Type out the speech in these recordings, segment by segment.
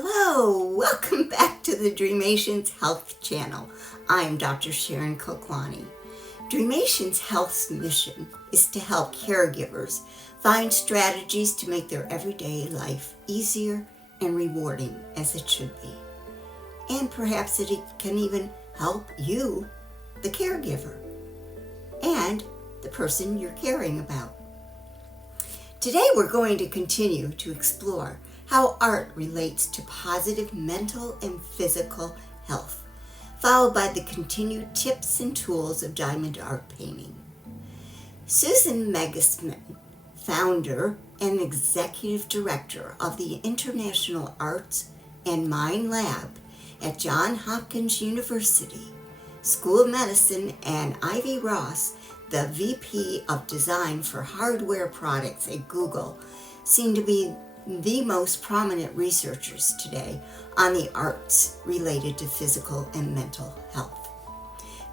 Hello, welcome back to the Dreamations Health Channel. I'm Dr. Sharon Koklani. Dreamations Health's mission is to help caregivers find strategies to make their everyday life easier and rewarding as it should be. And perhaps it can even help you, the caregiver, and the person you're caring about. Today we're going to continue to explore how art relates to positive mental and physical health, followed by the continued tips and tools of diamond art painting. Susan Megisman, founder and executive director of the International Arts and Mind Lab at Johns Hopkins University School of Medicine, and Ivy Ross, the VP of Design for Hardware Products at Google, seem to be the most prominent researchers today on the arts related to physical and mental health.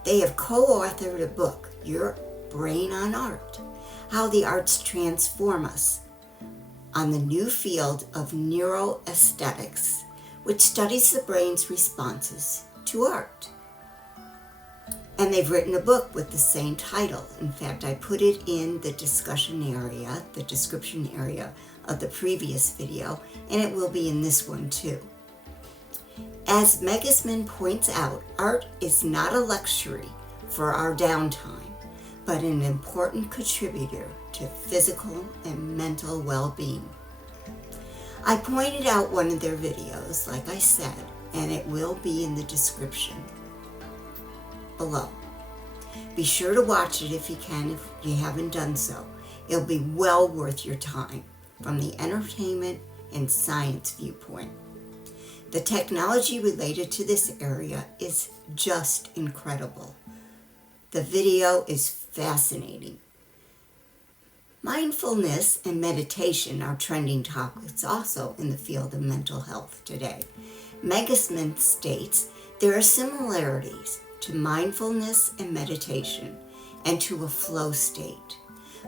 They have co-authored a book, Your Brain on Art, How the Arts Transform Us, on the new field of neuroaesthetics, which studies the brain's responses to art. And they've written a book with the same title. In fact, I put it in the description area of the previous video, and it will be in this one too. As Megisman points out, art is not a luxury for our downtime, but an important contributor to physical and mental well-being. I pointed out one of their videos, like I said, and it will be in the description below. Be sure to watch it if you can, if you haven't done so. It'll be well worth your time from the entertainment and science viewpoint. The technology related to this area is just incredible. The video is fascinating. Mindfulness and meditation are trending topics also in the field of mental health today. Megisman states there are similarities to mindfulness and meditation and to a flow state.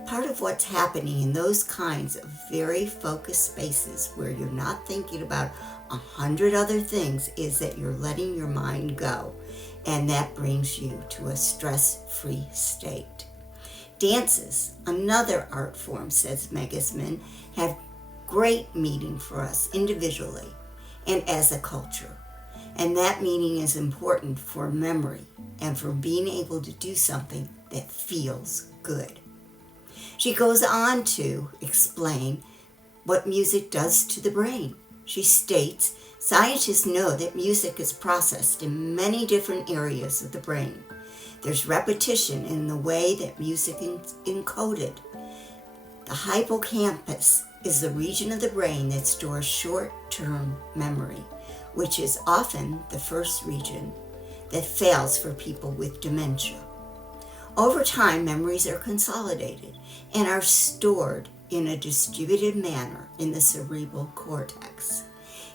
Part of what's happening in those kinds of very focused spaces where you're not thinking about 100 other things is that you're letting your mind go, and that brings you to a stress-free state. Dances, another art form, says Megisman, have great meaning for us individually and as a culture. And that meaning is important for memory and for being able to do something that feels good. She goes on to explain what music does to the brain. She states, scientists know that music is processed in many different areas of the brain. There's repetition in the way that music is encoded. The hippocampus is the region of the brain that stores short-term memory, which is often the first region that fails for people with dementia. Over time, memories are consolidated and are stored in a distributed manner in the cerebral cortex.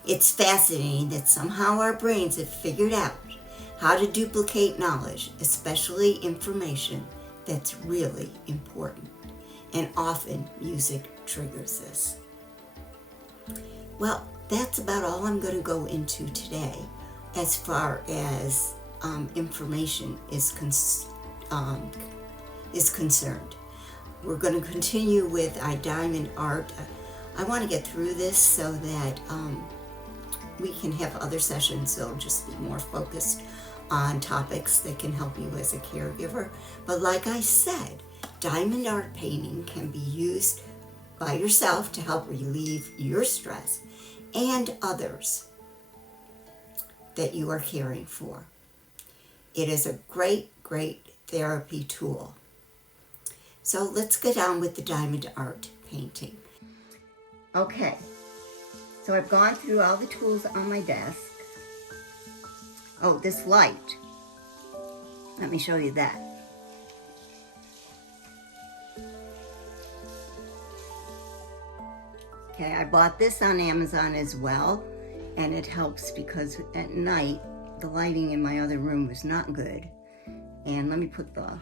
It's fascinating that somehow our brains have figured out how to duplicate knowledge, especially information that's really important. And often music triggers this. Well, that's about all I'm going to go into today as far as information is concerned. We're going to continue with our diamond art. I want to get through this so that we can have other sessions that'll just be more focused on topics that can help you as a caregiver. But like I said, diamond art painting can be used by yourself to help relieve your stress and others that you are caring for. It is a great therapy tool. So let's get on with the diamond art painting. Okay, so I've gone through all the tools on my desk. Oh, this light. Let me show you that. Okay, I bought this on Amazon as well, and it helps because at night the lighting in my other room was not good. And let me put the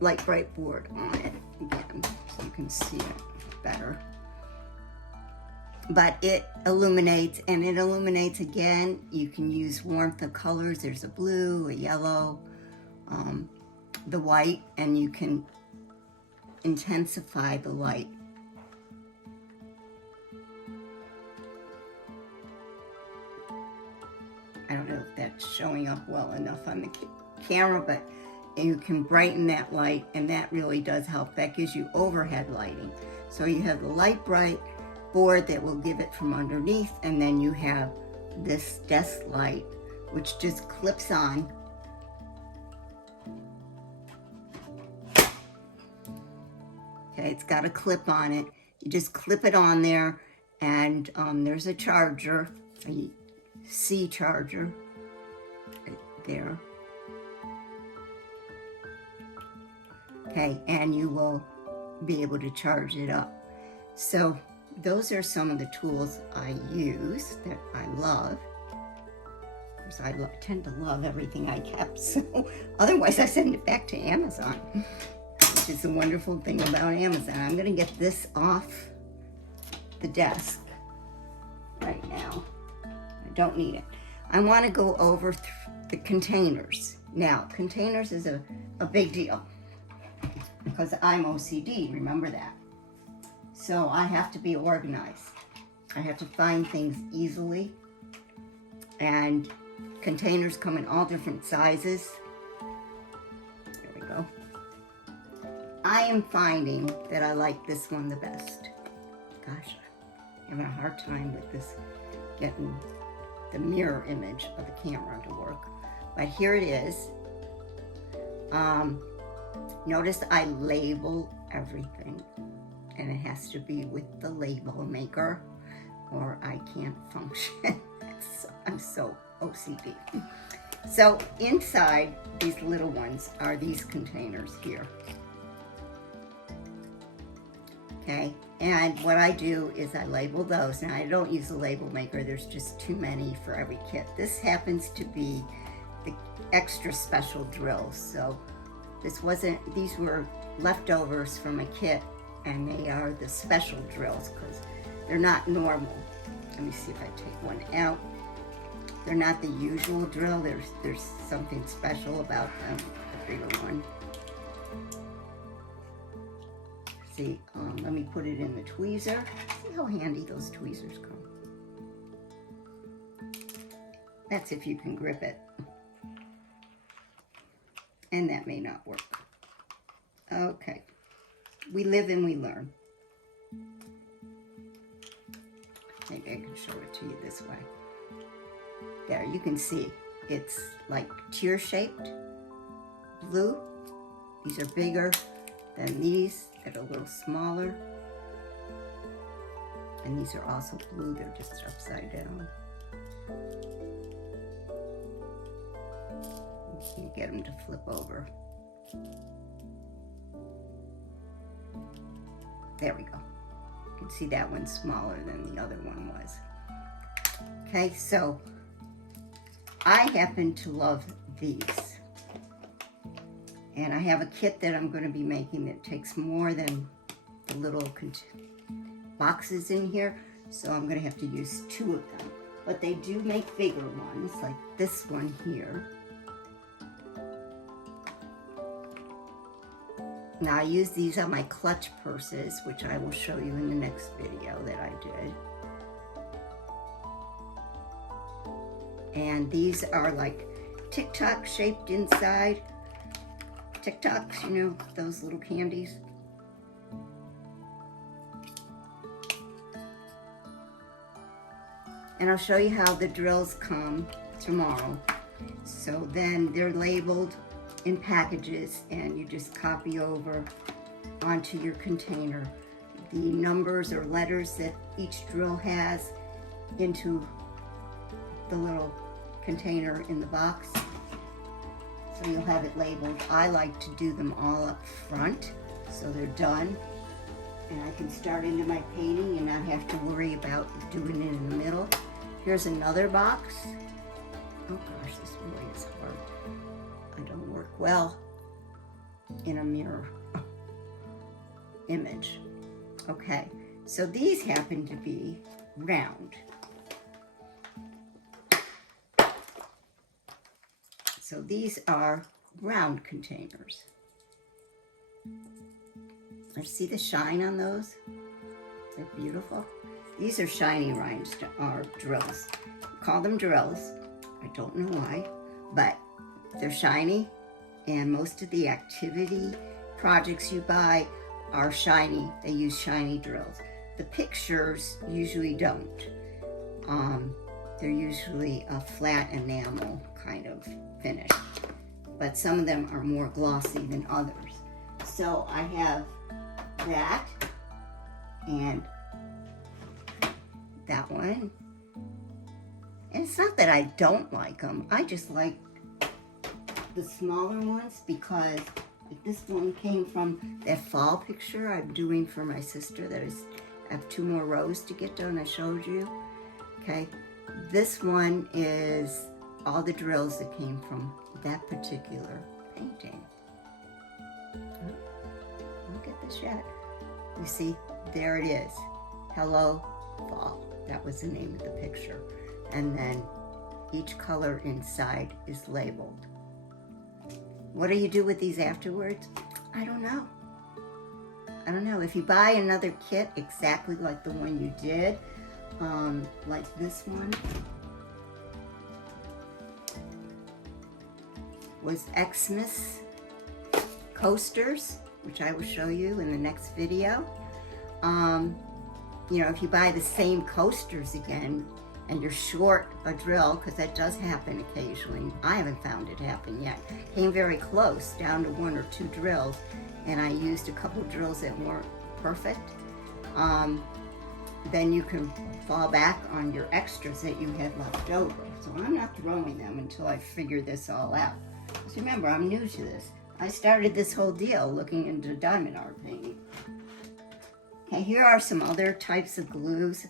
light bright board on it again so you can see it better. but it illuminates, and it illuminates again. You can use warmth of colors. There's a blue, a yellow, the white, and you can intensify the light. I don't know if that's showing up well enough on the camera, but you can brighten that light, and that really does help. That gives you overhead lighting. So you have the light bright board that will give it from underneath, and then you have this desk light, which just clips on. Okay, it's got a clip on it. You just clip it on there, and there's a charger, a C charger right there. Okay, and you will be able to charge it up. So those are some of the tools I use that I love. Of course, I tend to love everything I kept, so otherwise I send it back to Amazon, which is the wonderful thing about Amazon. I'm going to get this off the desk right now. I don't need it. I want to go over the containers. Now, containers is a big deal because I'm OCD, remember that. So I have to be organized. I have to find things easily, and containers come in all different sizes. There we go. I am finding that I like this one the best. Gosh, I'm having a hard time with this, getting the mirror image of the camera to work. But here it is. Notice I label everything, and it has to be with the label maker or I can't function. I'm so OCD. So inside these little ones are these containers here. Okay, and what I do is I label those. Now I don't use a label maker, there's just too many for every kit. This happens to be the extra special drills. So these were leftovers from a kit, and they are the special drills because they're not normal. Let me see if I take one out. They're not the usual drill. There's something special about them, the bigger one. See, let me put it in the tweezer. See how handy those tweezers come. That's if you can grip it. And that may not work. Okay. We live and we learn. Maybe I can show it to you this way. There, you can see it's like tear-shaped, blue. These are bigger than these that are a little smaller. And these are also blue, they're just upside down. You can't get them to flip over. There we go. You can see that one's smaller than the other one was. Okay, so I happen to love these. And I have a kit that I'm going to be making that takes more than the little boxes in here. So I'm going to have to use 2 of them. But they do make bigger ones, like this one here. Now I use these on my clutch purses, which I will show you in the next video that I did. And these are like Tic Tac shaped inside. Tic Tacs, you know, those little candies. And I'll show you how the drills come tomorrow. So then they're labeled in packages, and you just copy over onto your container the numbers or letters that each drill has into the little container in the box. So you'll have it labeled. I like to do them all up front so they're done, and I can start into my painting and not have to worry about doing it in the middle. Here's another box. Oh gosh, this really is hard. I don't work well in a mirror image. Okay, so these happen to be round. So these are round containers. See the shine on those? They're beautiful. These are shiny drills. Call them drills. I don't know why, but they're shiny, and most of the activity projects you buy are shiny. They use shiny drills. The pictures usually don't. They're usually a flat enamel kind of finish, but some of them are more glossy than others. So I have that and that one. And it's not that I don't like them. I just like the smaller ones because this one came from that fall picture I'm doing for my sister. I have 2 more rows to get done. I showed you. Okay. This one is all the drills that came from that particular painting. Look at the shed. You see, there it is. Hello, fall. That was the name of the picture. And then each color inside is labeled. What do you do with these afterwards? I don't know. I don't know. If you buy another kit exactly like the one you did, like this one, was Xmas coasters, which I will show you in the next video. You know, if you buy the same coasters again and you're short a drill, because that does happen occasionally. I haven't found it happen yet. Came very close, down to 1 or 2 drills, and I used a couple drills that weren't perfect. Then you can fall back on your extras that you had left over. So I'm not throwing them until I figure this all out. Because remember, I'm new to this. I started this whole deal looking into diamond art painting. Okay, here are some other types of glues.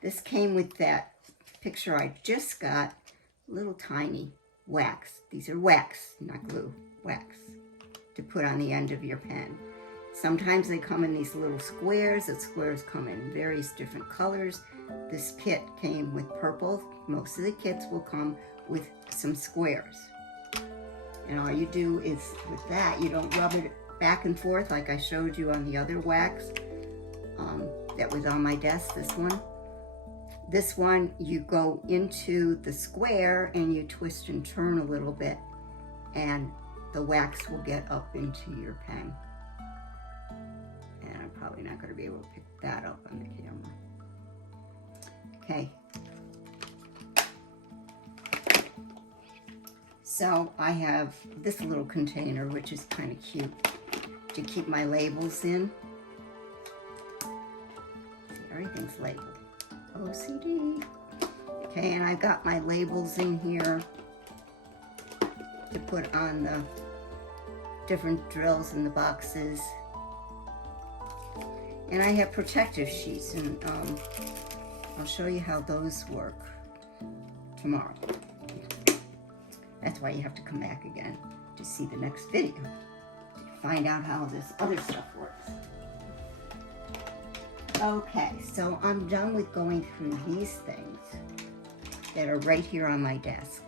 This came with that picture I just got, little tiny wax. These are wax, not glue, wax, to put on the end of your pen. Sometimes they come in these little squares. The squares come in various different colors. This kit came with purple. Most of the kits will come with some squares. And all you do is, with that, you don't rub it back and forth like I showed you on the other wax that was on my desk, this one. This one, you go into the square and you twist and turn a little bit, and the wax will get up into your pen. And I'm probably not going to be able to pick that up on the camera. Okay. So I have this little container, which is kind of cute, to keep my labels in. See, everything's labeled. OCD. Okay, and I've got my labels in here to put on the different drills in the boxes. And I have protective sheets, and I'll show you how those work tomorrow. That's why you have to come back again to see the next video, to find out how this other stuff works. Okay, so I'm done with going through these things that are right here on my desk.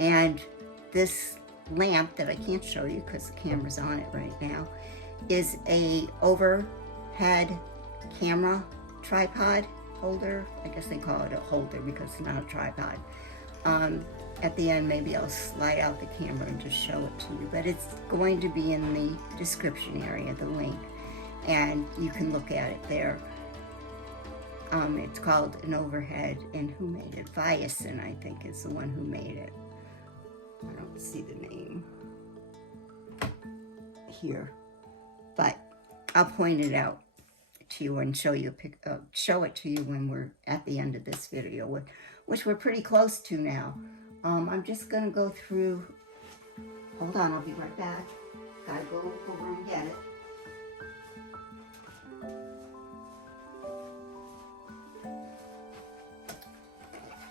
And this lamp that I can't show you because the camera's on it right now is a overhead camera tripod holder. I guess they call it a holder because it's not a tripod. At the end, maybe I'll slide out the camera and just show it to you, but it's going to be in the description area, the link, and you can look at it there. It's called an overhead, and who made it? Viason, I think, is the one who made it. I don't see the name here, but I'll point it out to you and show you show it to you when we're at the end of this video, which we're pretty close to now. I'm just gonna go through. Hold on, I'll be right back. Gotta go over and get it.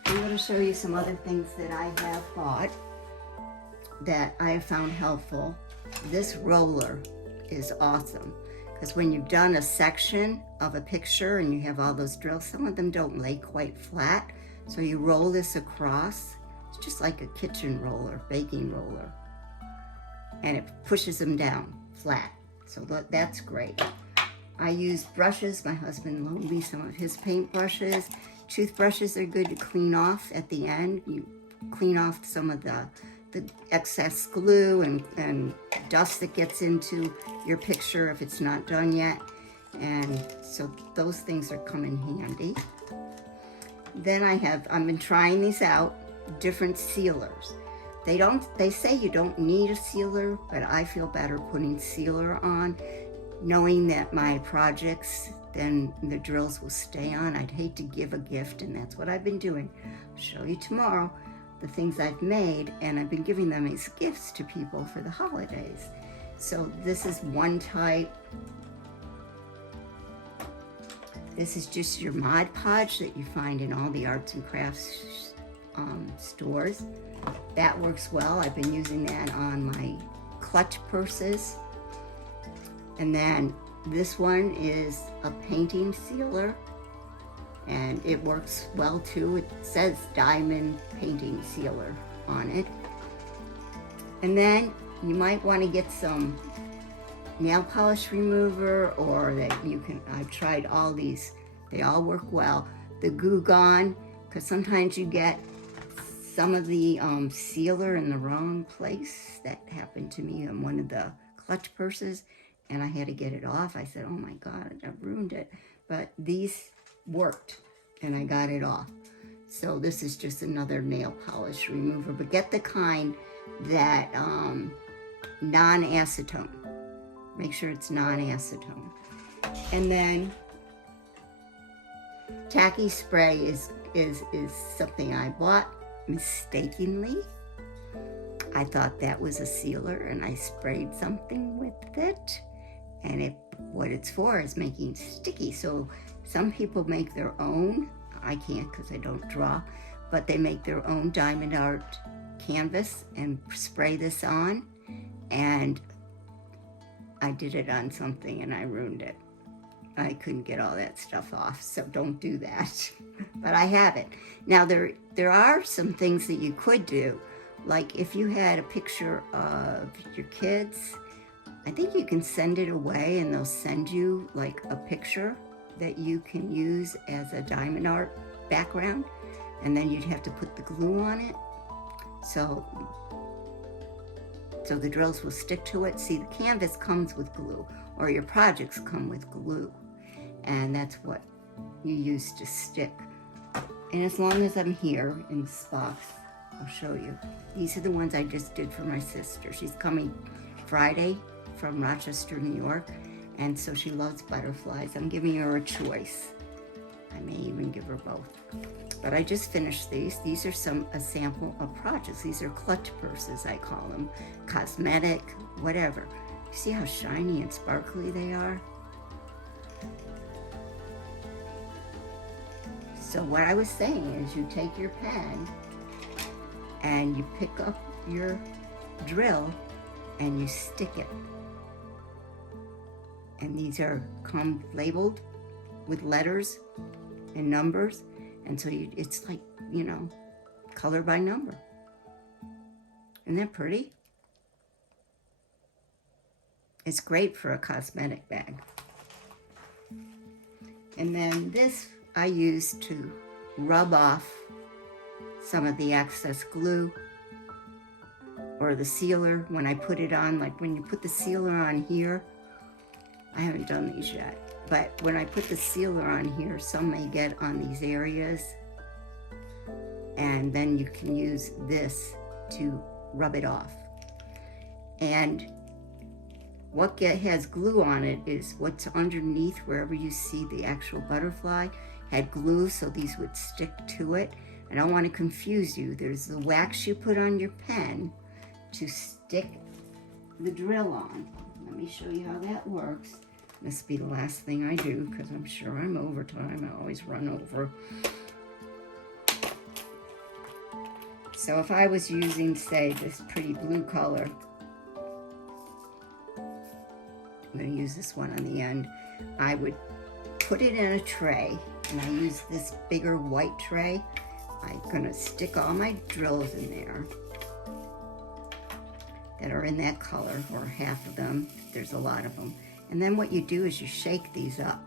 I'm going to show you some other things that I have bought that I have found helpful. This roller is awesome Because when you've done a section of a picture and you have all those drills, some of them don't lay quite flat. So you roll this across. It's just like a kitchen roller, baking roller. And it pushes them down flat. So that's great. I use brushes. My husband loaned me some of his paint brushes. Toothbrushes are good to clean off at the end. You clean off some of the excess glue and dust that gets into your picture if it's not done yet. And so those things are come in handy. Then I've been trying these out, different sealers. They say you don't need a sealer, but I feel better putting sealer on, knowing that my projects, then the drills will stay on. I'd hate to give a gift, and that's what I've been doing. I'll show you tomorrow the things I've made, and I've been giving them as gifts to people for the holidays. So this is one type. This is just your Mod Podge that you find in all the arts and crafts stores. That works well. I've been using that on my clutch purses. And then this one is a painting sealer, and it works well too. It says diamond painting sealer on it. And then you might want to get some nail polish remover, or that you can, I've tried all these, they all work well. The Goo Gone, because sometimes you get some of the sealer in the wrong place. That happened to me on one of the clutch purses, and I had to get it off. I said, oh my God, I've ruined it. But these worked, and I got it off. So this is just another nail polish remover, but get the kind that non-acetone. Make sure it's non-acetone. And then tacky spray is something I bought mistakenly. I thought that was a sealer, and I sprayed something with it, and what it's for is making sticky. So some people make their own. I can't because I don't draw, but they make their own diamond art canvas and spray this on, and I did it on something and I ruined it. I couldn't get all that stuff off, so don't do that. But I have it. Now there are some things that you could do, like if you had a picture of your kids, I think you can send it away and they'll send you like a picture that you can use as a diamond art background, and then you'd have to put the glue on it. So the drills will stick to it. See, the canvas comes with glue, or your projects come with glue, and that's what you use to stick. And as long as I'm here in this box, I'll show you. These are the ones I just did for my sister. She's coming Friday from Rochester, New York, and so she loves butterflies. I'm giving her a choice. I may even give her both. But I just finished these. These are a sample of projects. These are clutch purses, I call them. Cosmetic, whatever. You see how shiny and sparkly they are? So what I was saying is you take your pen and you pick up your drill and you stick it. And these come labeled with letters and numbers. And so it's like, color by number. Isn't that pretty? It's great for a cosmetic bag. And then this I use to rub off some of the excess glue or the sealer when I put it on. Like when you put the sealer on here, I haven't done these yet, but when I put the sealer on here, some may get on these areas, and then you can use this to rub it off. And what has glue on it is what's underneath, wherever you see the actual butterfly, had glue, so these would stick to it. I don't want to confuse you. There's the wax you put on your pen to stick the drill on. Let me show you how that works. This will be the last thing I do because I'm sure I'm over time. I always run over. So if I was using, say, this pretty blue color, I'm going to use this one on the end, I would put it in a tray, and I use this bigger white tray. I'm gonna stick all my drills in there that are in that color, or half of them. There's a lot of them. And then what you do is you shake these up.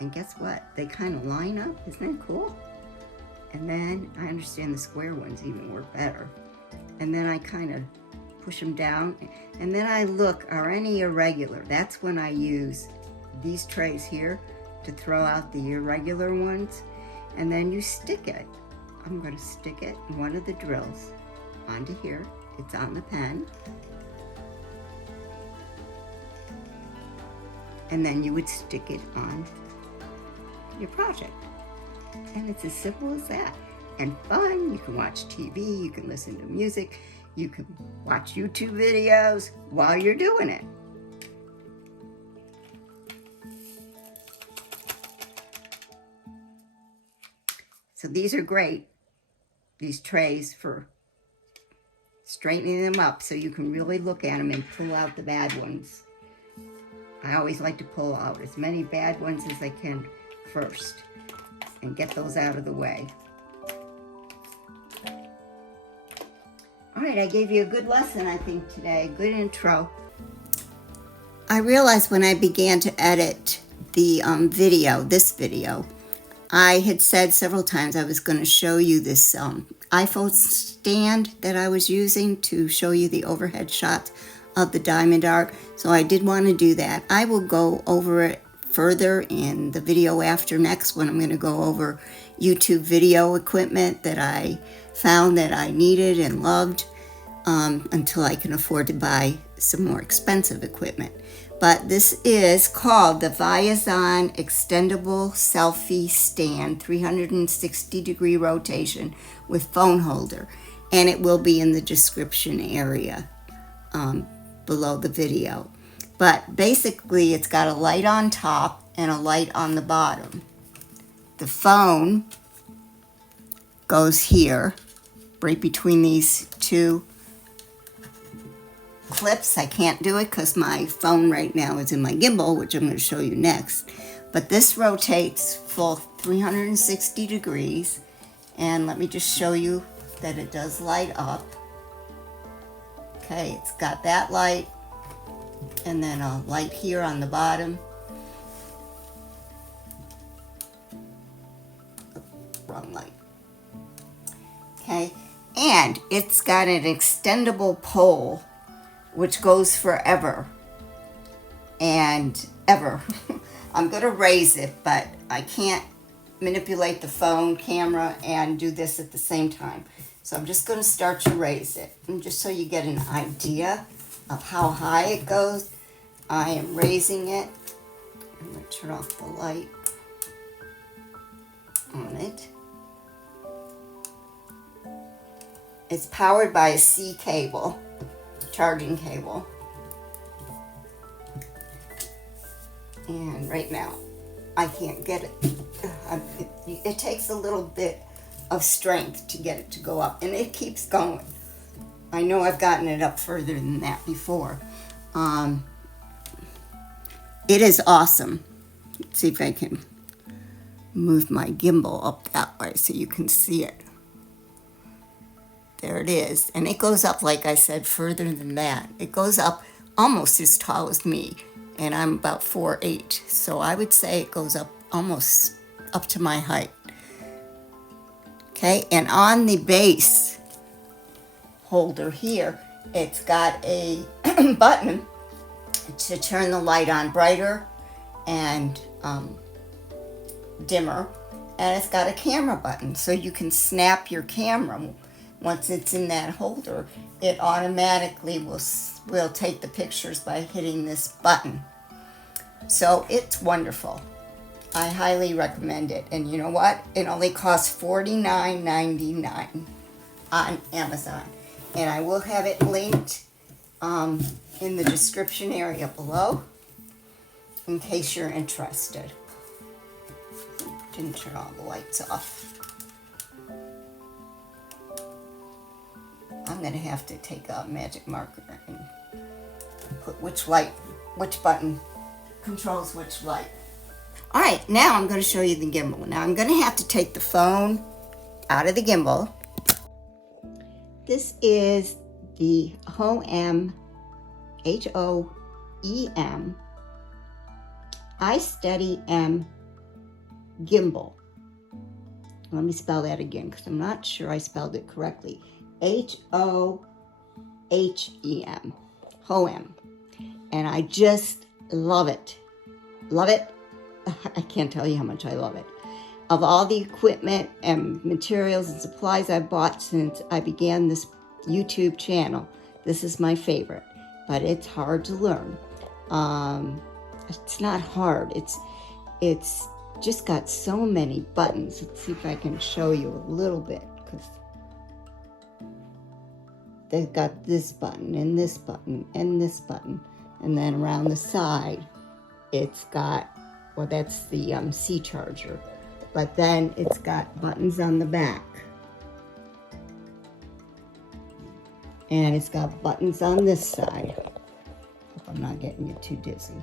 And guess what? They kind of line up. Isn't that cool? And then I understand the square ones even work better. And then I kind of push them down. And then I look, are any irregular? That's when I use these trays here to throw out the irregular ones. And then you stick it. I'm going to stick it in one of the drills onto here. It's on the pen. And then you would stick it on your project. And it's as simple as that. And fun. You can watch TV, you can listen to music, you can watch YouTube videos while you're doing it. So these are great, these trays, for straightening them up so you can really look at them and pull out the bad ones. I always like to pull out as many bad ones as I can first and get those out of the way. All right, I gave you a good lesson, I think, today. Good intro. I realized when I began to edit the this video, I had said several times I was going to show you this iPhone stand that I was using to show you the overhead shot of the diamond art. So I did want to do that. I will go over it further in the video after next, when I'm going to go over YouTube video equipment that I found that I needed and loved, until I can afford to buy some more expensive equipment. But this is called the Viazon Extendable Selfie Stand, 360-degree rotation with phone holder. And it will be in the description area below the video. But basically, it's got a light on top and a light on the bottom. The phone goes here, right between these two clips. I can't do it because my phone right now is in my gimbal, which I'm going to show you next. But this rotates full 360 degrees. And let me just show you that it does light up. Okay, it's got that light, and then a light here on the bottom. Wrong light. Okay, and it's got an extendable pole which goes forever and ever. I'm going to raise it, but I can't manipulate the phone camera and do this at the same time. So I'm just going to start to raise it. And just so you get an idea of how high it goes, I am raising it. I'm going to turn off the light on it. It's powered by a C cable, charging cable. And right now, I can't get it. It takes a little bit of strength to get it to go up, and it keeps going. I know I've gotten it up further than that before. It is awesome. Let's see if I can move my gimbal up that way so you can see it. There it is. And it goes up, like I said, further than that. It goes up almost as tall as me, and I'm about 4'8". So I would say it goes up almost up to my height. Okay, and on the base holder here, it's got a button to turn the light on brighter and dimmer, and it's got a camera button, so you can snap your camera. Once it's in that holder, it automatically will take the pictures by hitting this button. So it's wonderful. I highly recommend it. And you know what? It only costs $49.99 on Amazon. And I will have it linked in the description area below in case you're interested. Didn't turn all the lights off. I'm going to have to take a magic marker and put which button controls which light. All right, now I'm going to show you the gimbal. Now I'm going to have to take the phone out of the gimbal. This is the Hoem, H-O-E-M, iSteady-M gimbal. Let me spell that again because I'm not sure I spelled it correctly. H-O-H-E-M, Hoem. And I just love it. Love it. I can't tell you how much I love it. Of all the equipment and materials and supplies I've bought since I began this YouTube channel, this is my favorite. But it's hard to learn. It's not hard. It's just got so many buttons. Let's see if I can show you a little bit, because they've got this button and this button and this button, and then around the side it's got, well, that's the C charger, but then it's got buttons on the back, and it's got buttons on this side. Hope I'm not getting you too dizzy.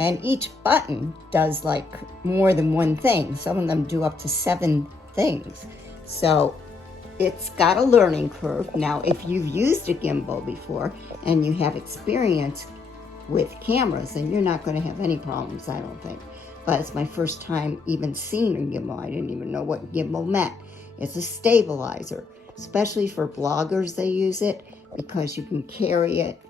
And each button does like more than one thing. Some of them do up to 7 things. So it's got a learning curve. Now, if you've used a gimbal before and you have experience with cameras, then you're not going to have any problems, I don't think. But it's my first time even seeing a gimbal. I didn't even know what gimbal meant. It's a stabilizer, especially for bloggers. They use it because you can carry it.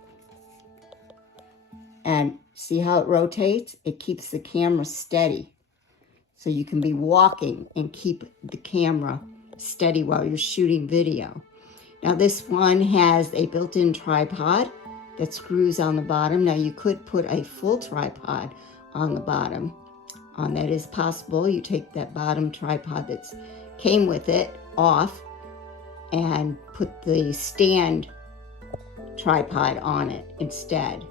And see how it rotates? It keeps the camera steady. So you can be walking and keep the camera steady while you're shooting video. Now this one has a built-in tripod that screws on the bottom. Now you could put a full tripod on the bottom. That is possible. You take that bottom tripod that came with it off and put the stand tripod on it instead.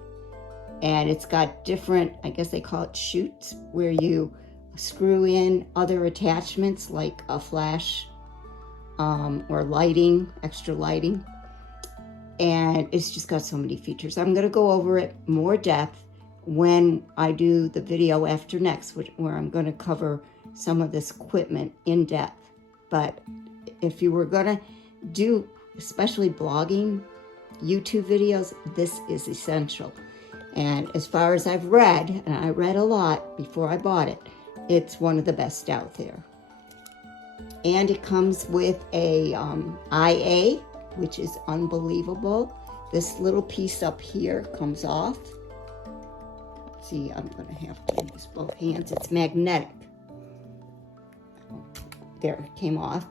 And it's got different, I guess they call it chutes, where you screw in other attachments like a flash or lighting, extra lighting. And it's just got so many features. I'm going to go over it more depth when I do the video after next, where I'm going to cover some of this equipment in depth. But if you were going to do, especially blogging, YouTube videos, this is essential. And as far as I've read, and I read a lot before I bought it, it's one of the best out there. And it comes with a IA, which is unbelievable. This little piece up here comes off. Let's see, I'm going to have to use both hands. It's magnetic. There, it came off.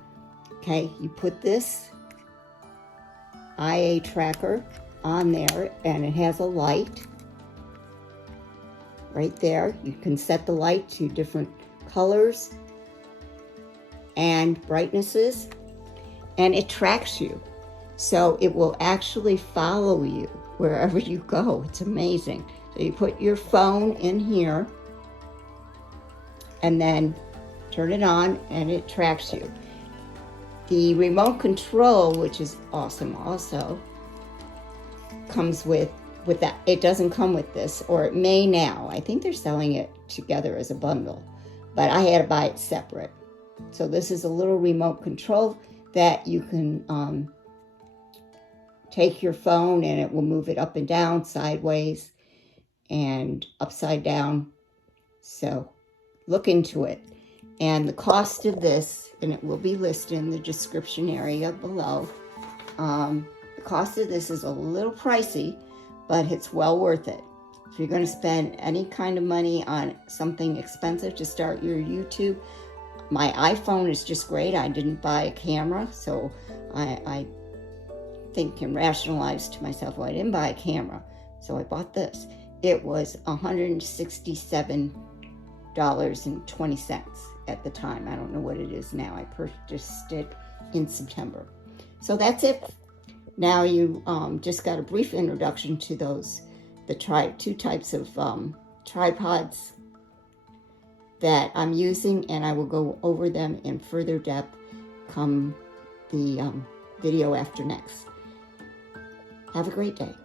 Okay, you put this IA tracker on there, and it has a light. Right there, you can set the light to different colors and brightnesses, and it tracks you. So it will actually follow you wherever you go. It's amazing. So you put your phone in here and then turn it on and it tracks you. The remote control, which is awesome also, comes with that. It doesn't come with this, or it may now. I think they're selling it together as a bundle, but I had to buy it separate. So this is a little remote control that you can take your phone and it will move it up and down, sideways and upside down. So look into it. And the cost of this, and it will be listed in the description area below, the cost of this is a little pricey, but it's well worth it. If you're going to spend any kind of money on something expensive to start your YouTube, my iPhone is just great. I didn't buy a camera, so I think and rationalize to myself, well, I didn't buy a camera, so I bought this. It was $167.20 at the time. I don't know what it is now. I purchased it in September. So that's it. Now you just got a brief introduction to the two types of tripods that I'm using, and I will go over them in further depth come the video after next. Have a great day.